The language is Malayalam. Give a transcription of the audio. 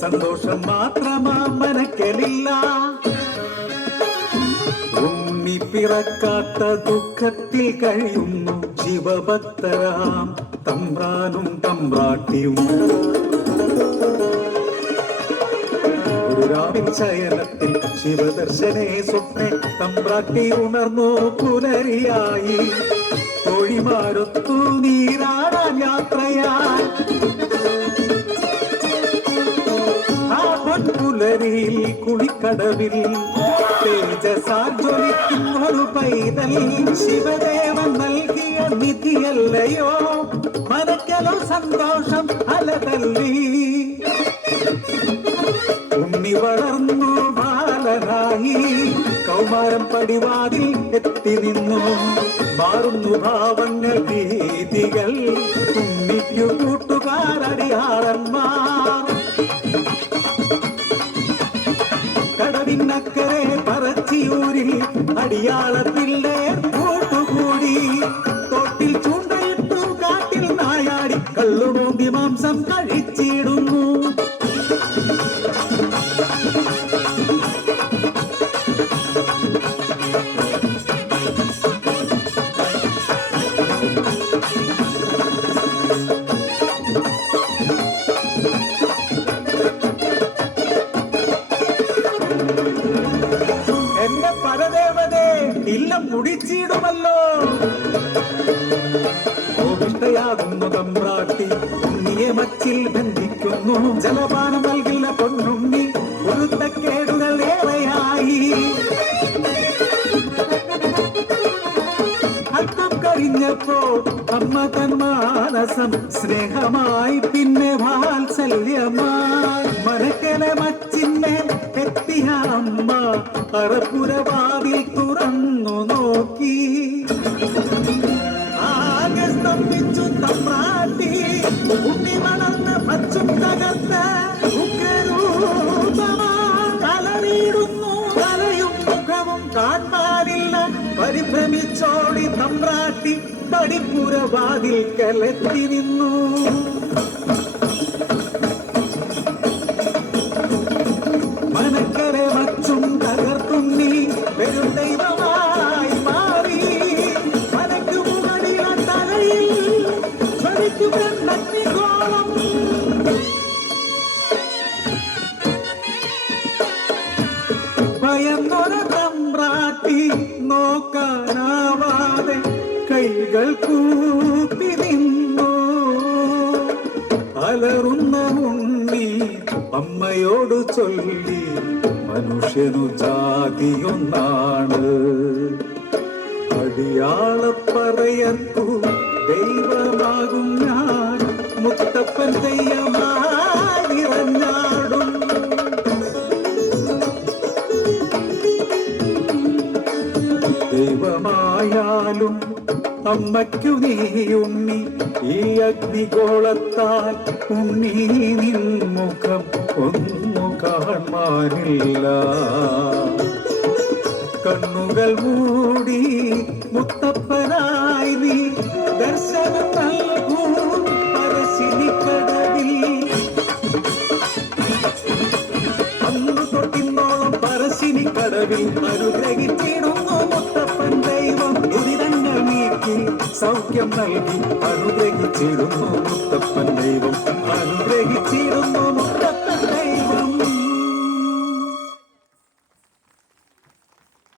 സന്തോഷം മാത്രമാ മനക്കലില്ല. ഉണ്ണി പിറക്കാത്ത ദുഃഖത്തിൽ കഴിയുന്നു ശിവഭക്തരാം തമ്പ്രാനും തമ്പ്രാട്ടിയും. ഒരു രാവിൽ ശയനത്തിൽ ശിവദർശനെ സ്വപ്നെ തമ്പ്രാട്ടി ഉണർന്നു പുലരിയായി. തൊഴിമാരൊത്തു നീരാടാൻ യാത്രയായി. ആ പൊൻപുലരിയിൽ കുളിക്കടവിൽ തേജസാൽ ജ്വലിക്കുന്നൊരു പൈതൽ ശിവദേവൻ നൽകിയ നിധിയല്ലയോ. മനക്കലോ സന്തോഷം അലതല്ലി. ഉണ്ണി വളർന്നു ബാലനായി കൗമാരം പടിവാതിൽ എത്തി നിന്നു. മാറുന്നു ഭാവങ്ങൾ രീതികൾ ഉണ്ണിക്കു കൂട്ടുകാരടിയാളന്മാർ. കടവിനക്കരെ പറച്ചിയൂരിൽ അടിയാളത്തിലെ കൂട്ടുകൂടി. തോട്ടിൽ ചൂണ്ടയിട്ടു കാട്ടിൽ നായാടി കള്ളുമോന്തി മാംസം കഴിച്ചിടുന്നു. എന്റെ പരദേവതേ ഇല്ലം മുടിച്ചിടുമല്ലോ. കോപിഷ്ടയാകുന്നു തമ്പ്രാട്ടി ഉണ്ണിയെ മച്ചിൽ ബന്ധിക്കുന്നു. ജലപാനം നൽകില്ല പൊന്നുണ്ണി പൊരുത്തക്കേടുകൾ ഏറെയായി. അല്പം കഴിഞ്ഞപ്പോ അമ്മ തൻ മാനസം സ്നേഹമായി പിന്നെ വാത്സല്യമായി. മനക്കലെ മച്ചിന്മേൽ എത്തിയ അമ്മ അറപ്പുരവാതിൽ തുറന്നു നോക്കി. ആകെ സ്തംഭിച്ചു തമ്പ്രാട്ടി. ഉണ്ണി വളർന്ന് പച്ചും തകർത്ത് ഉഗ്രരൂപമാലറിയിടുന്നു. തലയും മുഖവും കാണാനില്ല. പരിഭ്രമിച്ചോടി തമ്പ്രാട്ടി പടിപ്പുരവാതിൽക്കലെത്തി നിന്നു. മനക്കരെ മച്ചും തകർത്തുണ്ണി വെറും ദൈവമായി മാറി. മനക്കു മുകളില തലയിൽ ജ്വലിക്കുമെന്നഗ്നിഗോളം. ഭയന്നൊര തമ്പ്രാട്ടി നോക്കാനാവാതെ കൈകൾ കൂപ്പി നിന്നു. അലറുന്ന ഉണ്ണി അമ്മയോട് ചൊല്ലി മനുഷ്യനു ജാതിയൊന്നാണ്. അടിയാളപ്പറയർക്കു ദൈവമാകും ഞാൻ. മുത്തപ്പൻ ദൈവമായി ഇറഞ്ഞാടും. ദൈവമായാലും അമ്മയ്ക്കു നീ ഉണ്ണി. ഈ അഗ്നിഗോളത്താൽ ഉണ്ണി നിൻ മുഖം ഒന്നു കാണാനില്ല. കണ്ണുകൾ മൂടി മുത്തപ്പനായി നീ ദർശനം നൽകൂ പറശ്ശിനിക്കടവിൽ. അന്നു തൊട്ടിന്നോളം പറശ്ശിനിക്കടവിൽ അനുഗ്രഹിച്ചിടുന്നു മുത്തപ്പൻ ദൈവം. ദുരിതങ്ങൾ നീക്കി സൗഖ്യം നൽകി അനുഗ്രഹിച്ചിടുന്നു മുത്തപ്പൻ ദൈവം. അനുഗ്രഹിച്ചിടുന്നു.